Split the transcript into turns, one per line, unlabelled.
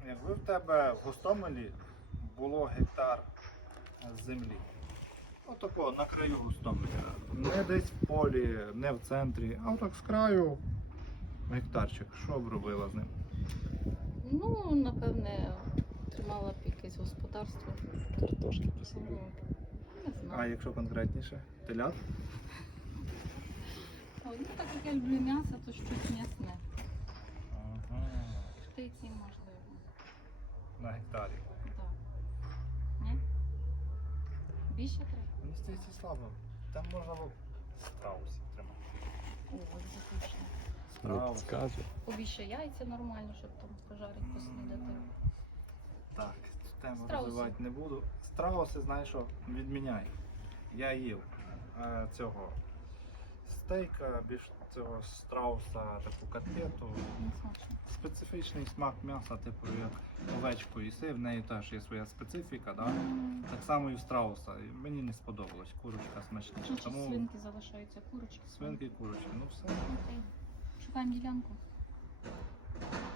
Якби в тебе в Гостомелі було гектар землі, отако на краю Гостомеля, не десь в полі, не в центрі, а отак з краю гектарчик, що б робила з ним?
Ну, напевне, тримала б якесь господарство.
Картошки посадив.
Ну, не
А
знаю.
якщо конкретніше? Телят?
Ну, так як я люблю м'ясо, то щось м'ясне.
Ага.
Птиці, можливо.
На гектарі.
Так. Ні? Більше треба?
Мені здається слабо. Там можна було страусів тримати.
О, от запушно.
Не
Страус.
підказує.
Побільше яйця нормально, щоб там пожарити, поснідати.
Так, цю тему
Страуси.
розвивати не буду. Страуси, знаєш що, відміняй. Я їв цього стейка, більш цього страуса, таку котлету.
Не смачно.
Специфічний смак м'яса, типу як овечку їси, в неї теж є своя специфіка, да? Так само і в страуса. І мені не сподобалось, курочка смачніша.
Значить,
Тому
свинки залишаються, курочки.
свинки і курочки, ну все.
Окей. Шукаємо ділянку.